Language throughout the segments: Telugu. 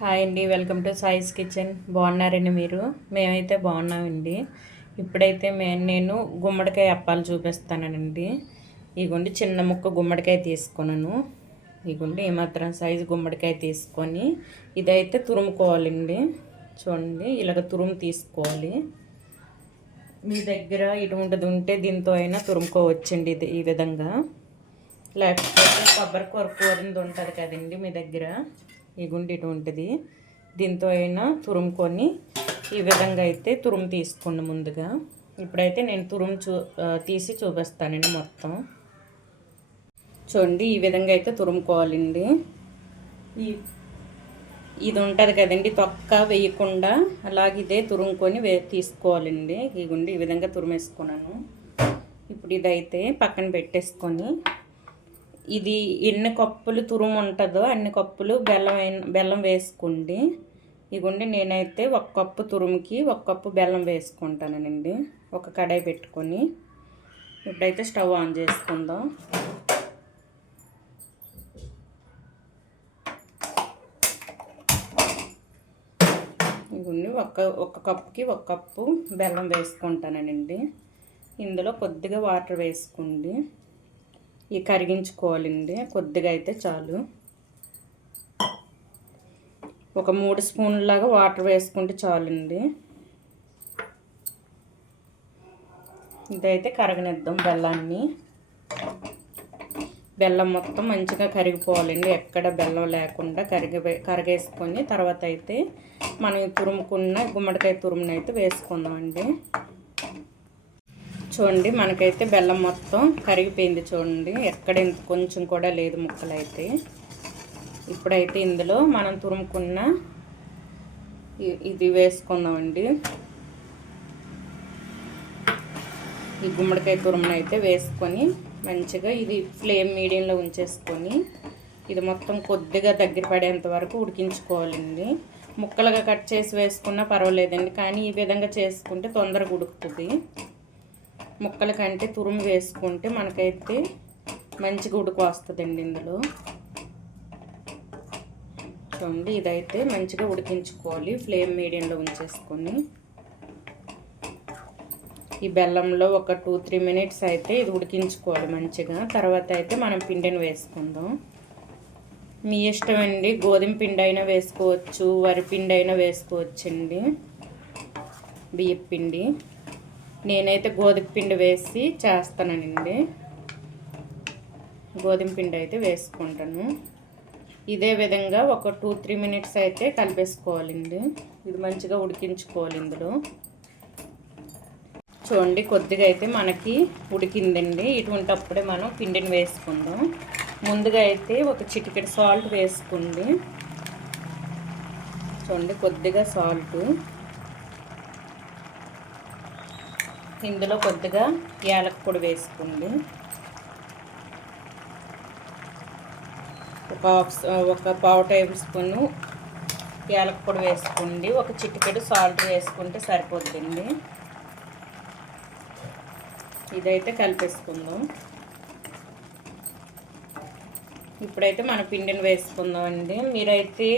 హాయ్ అండి వెల్కమ్ టు సాయిస్ కిచెన్. బాగున్నారండి మీరు? మేమైతే బాగున్నామండి. ఇప్పుడైతే మే నేను గుమ్మడికాయ అప్పాలు చూపిస్తానండి. ఇగుండి చిన్న ముక్క గుమ్మడికాయ తీసుకున్నాను ఇగుండి ఏమాత్రం సైజు గుమ్మడికాయ తీసుకొని ఇదైతే తురుముకోవాలండి. చూడండి ఇలాగ తురుము తీసుకోవాలి. మీ దగ్గర ఇటువంటిది ఉంటే దీంతో అయినా తురుముకోవచ్చండి ఇది ఈ విధంగా. లేకపోతే కొబ్బరి కూర ఉంటుంది కదండి మీ దగ్గర. ఈ గుండి ఇటువంటిది. దీంతో అయినా తురుముకొని ఈ విధంగా అయితే తురుము తీసుకోండి ముందుగా. ఇప్పుడైతే నేను తురుము చూ తీసి చూపిస్తానండి మొత్తం. చూడండి ఈ విధంగా అయితే తురుముకోవాలండి. ఈ ఇది ఉంటుంది కదండి తొక్క వేయకుండా అలాగే ఇదే తురుముకొని వే తీసుకోవాలండి. ఈ గుండి ఈ విధంగా తురిమేసుకున్నాను. ఇప్పుడు ఇదైతే పక్కన పెట్టేసుకొని ఇది ఎన్ని కప్పులు తురుము ఉంటుందో అన్ని కప్పులు బెల్లం బెల్లం వేసుకోండి. ఇగుండి నేనైతే ఒక కప్పు తురుముకి ఒక కప్పు బెల్లం వేసుకుంటానండి. ఒక కడాయి పెట్టుకొని. ఇప్పుడైతే స్టవ్ ఆన్ చేసుకుందాం. ఇవన్నీ ఒక ఒక కప్పుకి ఒక కప్పు బెల్లం వేసుకుంటానండి. ఇందులో కొద్దిగా వాటర్ వేసుకోండి. ఇవి కరిగించుకోవాలండి. కొద్దిగా అయితే చాలు. ఒక మూడు స్పూన్లాగా వాటర్ వేసుకుంటే చాలండి. ఇదైతే కరగనిద్దాం బెల్లాన్ని. బెల్లం మొత్తం మంచిగా కరిగిపోవాలండి. ఎక్కడ బెల్లం లేకుండా కరిగి కరిగేసుకొని తర్వాత అయితే మనం తురుముకున్న గుమ్మడికాయ తురుమునైతే వేసుకుందామండి. చూడండి మనకైతే బెల్లం మొత్తం కరిగిపోయింది చూడండి. ఎక్కడ కొంచెం కూడా లేదు ముక్కలైతే. ఇప్పుడైతే ఇందులో మనం తురుముకున్న ఇది వేసుకుందామండి. ఈ గుమ్మడికాయ తురుమును అయితే వేసుకొని మంచిగా ఇది ఫ్లేమ్ మీడియంలో ఉంచేసుకొని ఇది మొత్తం కొద్దిగా దగ్గర పడేంత వరకు ఉడికించుకోవాలండి. ముక్కలుగా కట్ చేసి వేసుకున్నా పర్వాలేదండి కానీ ఈ విధంగా చేసుకుంటే తొందరగా ఉడుకుతుంది. ముక్కల కంటే తురుము వేసుకుంటే మనకైతే మంచిగా ఉడుకు వస్తుందండి ఇందులో. చూడండి ఇదైతే మంచిగా ఉడికించుకోవాలి. ఫ్లేమ్ మీడియంలో ఉంచేసుకొని. ఈ బెల్లంలో ఒక టూ త్రీ మినిట్స్ అయితే ఇది ఉడికించుకోవాలి మంచిగా. తర్వాత అయితే మనం పిండిని వేసుకుందాం. మీ ఇష్టం అండి. గోధుమ పిండి అయినా వేసుకోవచ్చు వరి పిండి అయినా వేసుకోవచ్చండి. బియ్యం పిండి. నేనైతే గోధుమ పిండి వేసి చేస్తానండి. గోధుమ పిండి అయితే వేసుకుంటాను. ఇదే విధంగా ఒక టూ త్రీ మినిట్స్ అయితే కలిపేసుకోవాలండి. ఇది మంచిగా ఉడికించుకోవాలి ఇందులో. చూడండి కొద్దిగా అయితే మనకి ఉడికిందండి. ఇటువంటప్పుడే మనం పిండిని వేసుకుందాం. ముందుగా అయితే ఒక చిటికెడు సాల్ట్ వేసుకోండి. చూడండి కొద్దిగా సాల్ట్. ఇందులో కొద్దిగా యాలక్ పొడి వేసుకోండి. ఒక ఒక పావు టేబుల్ స్పూను యాలక్ పొడి వేసుకోండి. ఒక చిటికెడు సాల్ట్ వేసుకుంటే సరిపోతుందండి ఇదైతే కలిపేసుకుందాం. ఇప్పుడైతే మన పిండిని వేసుకుందాం అండి మీరైతే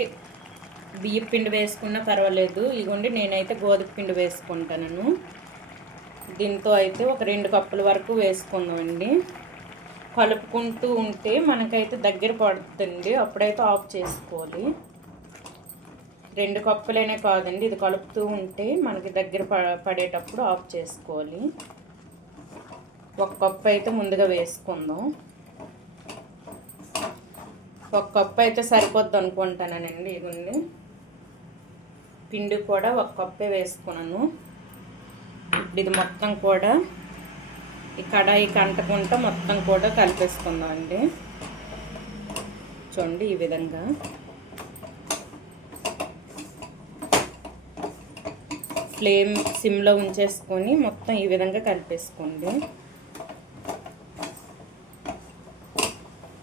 బియ్య పిండి వేసుకున్నా పర్వాలేదు. ఇగోండి నేనైతే గోధుమ పిండి వేసుకుంటాను దీంతో అయితే ఒక రెండు కప్పుల వరకు వేసుకుందామండి. కలుపుకుంటూ ఉంటే మనకైతే దగ్గర పడుతుంది. అప్పుడైతే ఆఫ్ చేసుకోవాలి. రెండు కప్పులైనా కాదండి. ఇది కలుపుతూ ఉంటే మనకి దగ్గర పడేటప్పుడు ఆఫ్ చేసుకోవాలి. ఒక కప్పు అయితే ముందుగా వేసుకుందాం. ఒక కప్పు అయితే సరిపోద్ది అనుకుంటానండి ఇదిగోండి. పిండి కూడా ఒక కప్పే వేసుకున్నాను. ఇప్పుడు ఇది మొత్తం కూడా ఈ కడాయి కంటకుండా మొత్తం కూడా కలిపేసుకుందాం అండి. చూడండి ఈ విధంగా. ఫ్లేమ్ సిమ్లో ఉంచేసుకొని మొత్తం ఈ విధంగా కలిపేసుకోండి.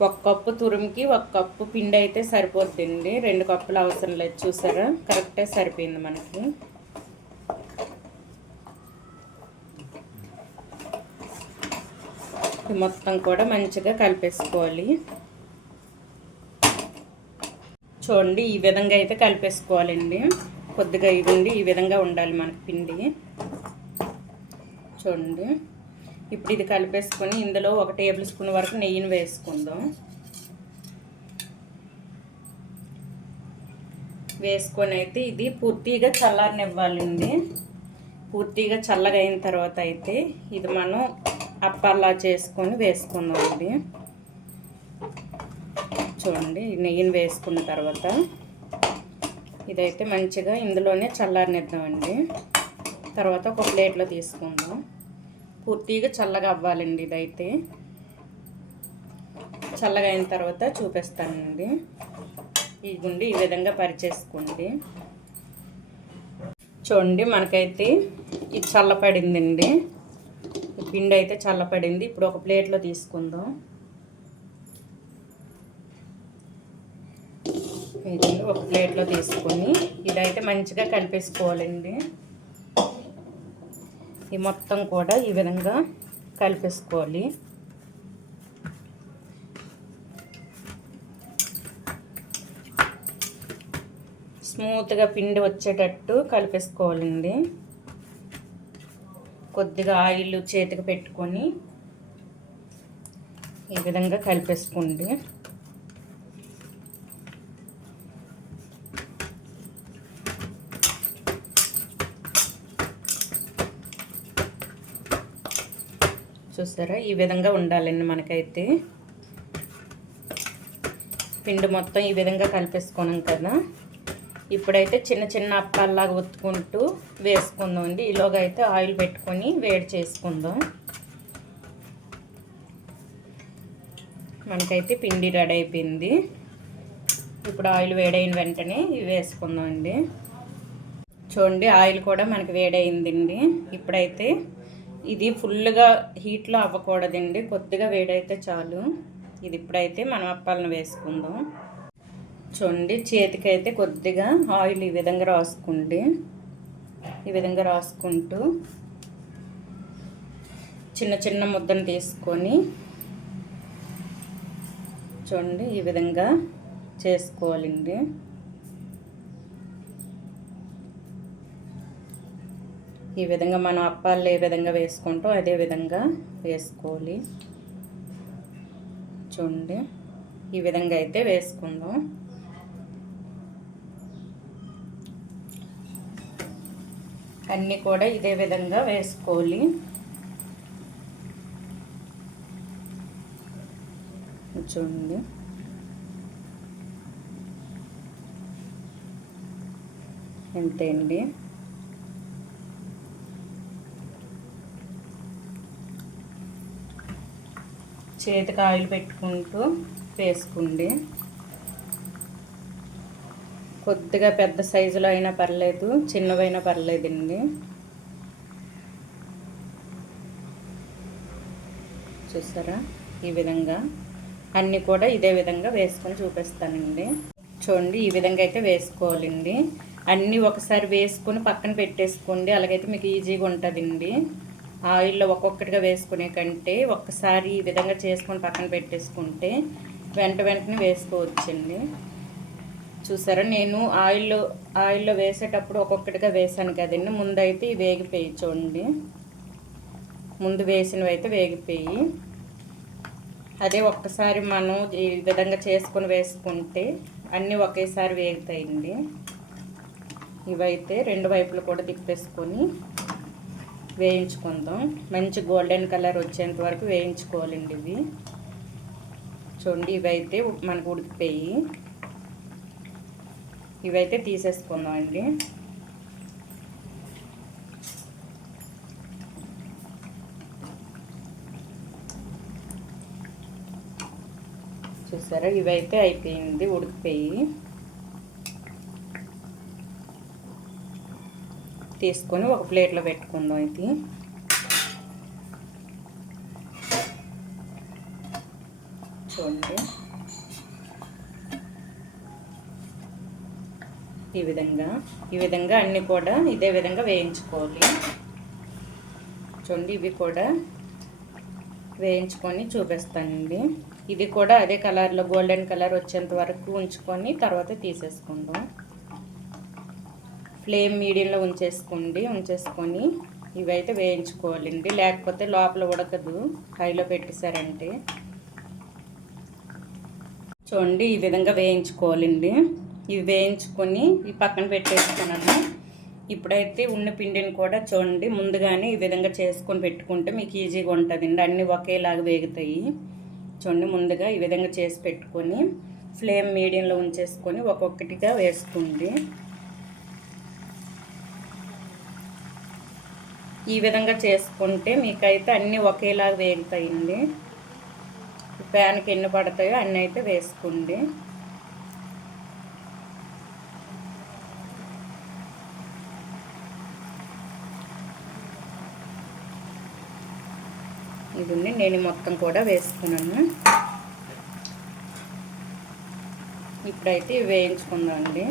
ఒక కప్పు తురుముకి ఒక కప్పు పిండి అయితే సరిపోద్దండి. రెండు కప్పులు అవసరం లేదు చూసారా? కరెక్టే సరిపోయింది మనకి. మొత్తం కూడా మంచిగా కలిపేసుకోవాలి. చూడండి ఈ విధంగా అయితే కలిపేసుకోవాలండి. కొద్దిగా ఇవ్వండి ఈ విధంగా ఉండాలి మనకి పిండి. చూడండి ఇప్పుడు ఇది కలిపేసుకొని ఇందులో ఒక టేబుల్ స్పూన్ వరకు నెయ్యిని వేసుకుందాం. వేసుకొని అయితే ఇది పూర్తిగా చల్లారనివ్వాలండి. పూర్తిగా చల్లగా అయిన తర్వాత అయితే ఇది మనం అప్పల్లా చేసుకొని వేసుకుందాం చూడండి నెయ్యిని వేసుకున్న తర్వాత ఇదైతే మంచిగా ఇందులోనే చల్లారనిద్దామండి. తర్వాత ఒక ప్లేట్లో తీసుకుందాం. పూర్తిగా చల్లగా అవ్వాలండి ఇదైతే. చల్లగా అయిన తర్వాత చూపిస్తానండి. ఈ గుండి ఈ విధంగా పరిచేసుకోండి. చూడండి మనకైతే ఇది చల్లపడిందండి. పిండి అయితే చల్లపడింది ఇప్పుడు ఒక ప్లేట్లో తీసుకుందాం. ఒక ప్లేట్లో తీసుకొని ఇదైతే మంచిగా కలిపేసుకోవాలండి. ఈ మొత్తం కూడా ఈ విధంగా కలిపేసుకోవాలి. స్మూత్గా పిండి వచ్చేటట్టు కలిపేసుకోవాలండి. కొద్దిగా ఆయిల్ చేతికి పెట్టుకొని ఈ విధంగా కలిపేసుకోండి. చూసారా? ఈ విధంగా ఉండాలండి మనకైతే. పిండి మొత్తం ఈ విధంగా కలిపేసుకున్నాం కదా. ఇప్పుడైతే చిన్న చిన్న అప్పాల్లాగా ఒత్తుకుంటూ వేసుకుందాం అండి ఈలోగా అయితే ఆయిల్ పెట్టుకొని వేడి చేసుకుందాం. మనకైతే పిండి రెడీ అయిపోయింది. ఇప్పుడు ఆయిల్ వేడైన వెంటనే ఇవి వేసుకుందాం అండి చూడండి ఆయిల్ కూడా మనకి వేడైందండి. ఇప్పుడైతే ఇది ఫుల్గా హీట్లో అవ్వకూడదండి. కొద్దిగా వేడైతే చాలు. ఇది ఇప్పుడైతే మనం అప్పాలను వేసుకుందాం. చూడండి చేతికైతే కొద్దిగా ఆయిల్ ఈ విధంగా రాసుకోండి. ఈ విధంగా రాసుకుంటూ చిన్న చిన్న ముద్దను తీసుకొని చూడండి ఈ విధంగా చేసుకోవాలండి. ఈ విధంగా మనం అప్పాలు ఏ విధంగా వేసుకుంటాం అదే విధంగా వేసుకోవాలి. చూడండి ఈ విధంగా అయితే వేసుకుందాం. అన్నీ కూడా ఇదే విధంగా వేసుకోవాలి. చూడండి. అంతే అండి చేతికి ఆయిల్ పెట్టుకుంటూ వేసుకోండి. కొద్దిగా పెద్ద సైజులో అయినా పర్లేదు చిన్నవైనా పర్లేదండి. చూసారా? ఈ విధంగా. అన్నీ కూడా ఇదే విధంగా వేసుకొని చూపిస్తానండి. చూడండి ఈ విధంగా అయితే వేసుకోవాలండి. అన్నీ ఒకసారి వేసుకొని పక్కన పెట్టేసుకోండి. అలాగైతే మీకు ఈజీగా ఉంటుందండి. ఆయిల్లో ఒక్కొక్కటిగా వేసుకునే కంటే ఒక్కసారి ఈ విధంగా చేసుకొని పక్కన పెట్టేసుకుంటే వెంట వెంటనే వేసుకోవచ్చండి. చూసారా? నేను ఆయిల్లో ఆయిల్లో వేసేటప్పుడు ఒక్కొక్కటిగా వేసాను కదండి. ముందైతే వేగిపోయి చూడండి. ముందు వేసినవి అయితే వేగిపోయి. అదే ఒక్కసారి మనం ఈ విధంగా చేసుకొని వేసుకుంటే అన్నీ ఒకేసారి వేగుతాయండి. ఇవైతే రెండు వైపులు కూడా తిప్పేసుకొని వేయించుకుందాం. మంచి గోల్డెన్ కలర్ వచ్చేంత వరకు వేయించుకోవాలండి ఇవి. చూడండి ఇవైతే మనకు ఉడికిపోయి ఇవైతే తీసేసుకుందాం అండి చూసారా? ఇవైతే అయిపోయింది ఉడికిపోయి. తీసుకొని ఒక ప్లేట్లో పెట్టుకుందాం ఇది. చూడండి. ఈ విధంగా ఈ విధంగా అన్నీ కూడా ఇదే విధంగా వేయించుకోవాలి. చూడండి ఇవి కూడా వేయించుకొని చూపిస్తానండి. ఇది కూడా అదే కలర్లో గోల్డెన్ కలర్ వచ్చేంత వరకు ఉంచుకొని తర్వాత తీసేసుకుందాం. ఫ్లేమ్ మీడియంలో ఉంచేసుకోండి ఉంచేసుకొని ఇవైతే వేయించుకోవాలండి. లేకపోతే లోపల ఉడకదు హైలో పెట్టేశారంటే. చూడండి ఈ విధంగా వేయించుకోవాలండి. ఇవి వేయించుకొని ఈ పక్కన పెట్టేసుకున్నాను. ఇప్పుడైతే ఉన్న పిండిని కూడా చూడండి ముందుగానే ఈ విధంగా చేసుకొని పెట్టుకుంటే మీకు ఈజీగా ఉంటుందండి. అన్నీ ఒకేలాగా వేగుతాయి. చూడండి ముందుగా ఈ విధంగా చేసి పెట్టుకొని ఫ్లేమ్ మీడియంలో ఉంచేసుకొని ఒక్కొక్కటిగా వేసుకోండి. ఈ విధంగా చేసుకుంటే మీకైతే అన్నీ ఒకేలాగా వేగుతాయండి. ప్యాన్కి ఎన్ని పడతాయో అన్నీ అయితే వేసుకోండి. ఇది నేను మొత్తం కూడా వేసుకున్నాను. ఇప్పుడైతే ఇవి వేయించుకుందామండి.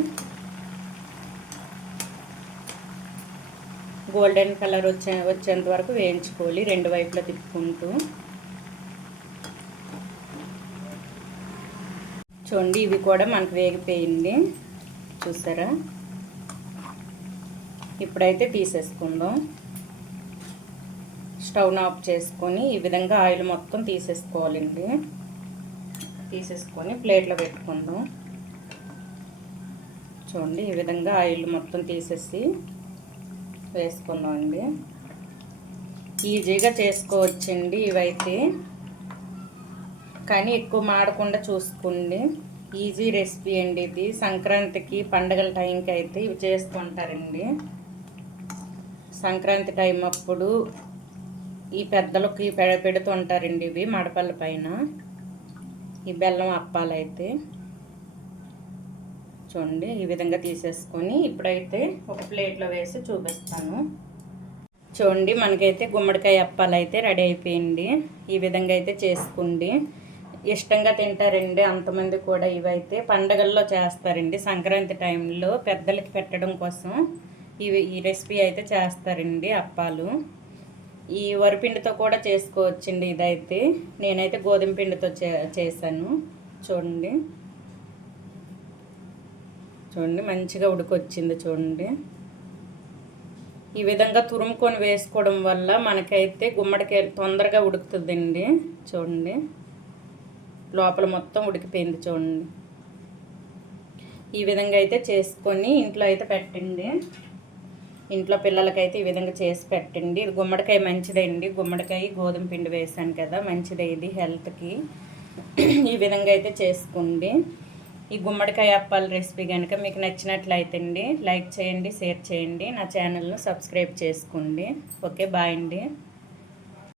గోల్డెన్ కలర్ వచ్చే వచ్చేంత వరకు వేయించుకోవాలి రెండు వైపులా తిప్పుకుంటూ. చూడండి ఇవి కూడా మనకు వేగిపోయింది. చూసారా? ఇప్పుడైతే తీసేసుకుందాం. స్టవ్ ఆఫ్ చేసుకొని ఈ విధంగా ఆయిల్ మొత్తం తీసేసుకోవాలండి. తీసేసుకొని ప్లేట్లో పెట్టుకుందాం. చూడండి ఈ విధంగా ఆయిల్ మొత్తం తీసేసి వేసుకుందాం అండి ఈజీగా చేసుకోవచ్చండి ఇవైతే. కానీ ఎక్కువ మాడకుండా చూసుకోండి. ఈజీ రెసిపీ అండి ఇది. సంక్రాంతికి పండగల టైంకి అయితే ఇవి చేస్తుంటారండి సంక్రాంతి టైం అప్పుడు ఈ పెద్దలకి పెడ పెడుతుంటారండి ఇవి మడపల పైన. ఈ బెల్లం అప్పాలైతే. చూడండి ఈ విధంగా తీసేసుకొని ఇప్పుడైతే ఒక ప్లేట్లో వేసి చూపిస్తాను. చూడండి మనకైతే గుమ్మడికాయ అప్పాలు అయితే రెడీ అయిపోయింది. ఈ విధంగా అయితే చేసుకోండి. ఇష్టంగా తింటారండి అంతమంది కూడా ఇవైతే పండగల్లో చేస్తారండి. సంక్రాంతి టైంలో పెద్దలకి పెట్టడం కోసం ఇవి ఈ రెసిపీ అయితే చేస్తారండి అప్పాలు. ఈ వరిపిండితో కూడా చేసుకోవచ్చండి ఇదైతే. నేనైతే గోధుమ పిండితో చే చేశాను. చూడండి. చూడండి మంచిగా ఉడికొచ్చింది చూడండి. ఈ విధంగా తురుముకొని వేసుకోవడం వల్ల మనకైతే గుమ్మడికాయ తొందరగా ఉడుకుతుందండి. చూడండి. లోపల మొత్తం ఉడికిపోయింది చూడండి. ఈ విధంగా అయితే చేసుకొని ఇంట్లో అయితే పెట్టండి. ఇంట్లో పిల్లలకైతే ఈ విధంగా చేసి పెట్టండి. ఇది గుమ్మడికాయ మంచిదండి. గుమ్మడికాయ గోధుమ పిండి వేసాను కదా మంచిదే ఇది హెల్త్కి. ఈ విధంగా అయితే చేసుకోండి. ఈ గుమ్మడికాయ అప్పాల రెసిపీ కనుక మీకు నచ్చినట్లయితే అండి లైక్ చేయండి షేర్ చేయండి నా ఛానల్ను సబ్స్క్రైబ్ చేసుకోండి. ఓకే బాయ్ అండి.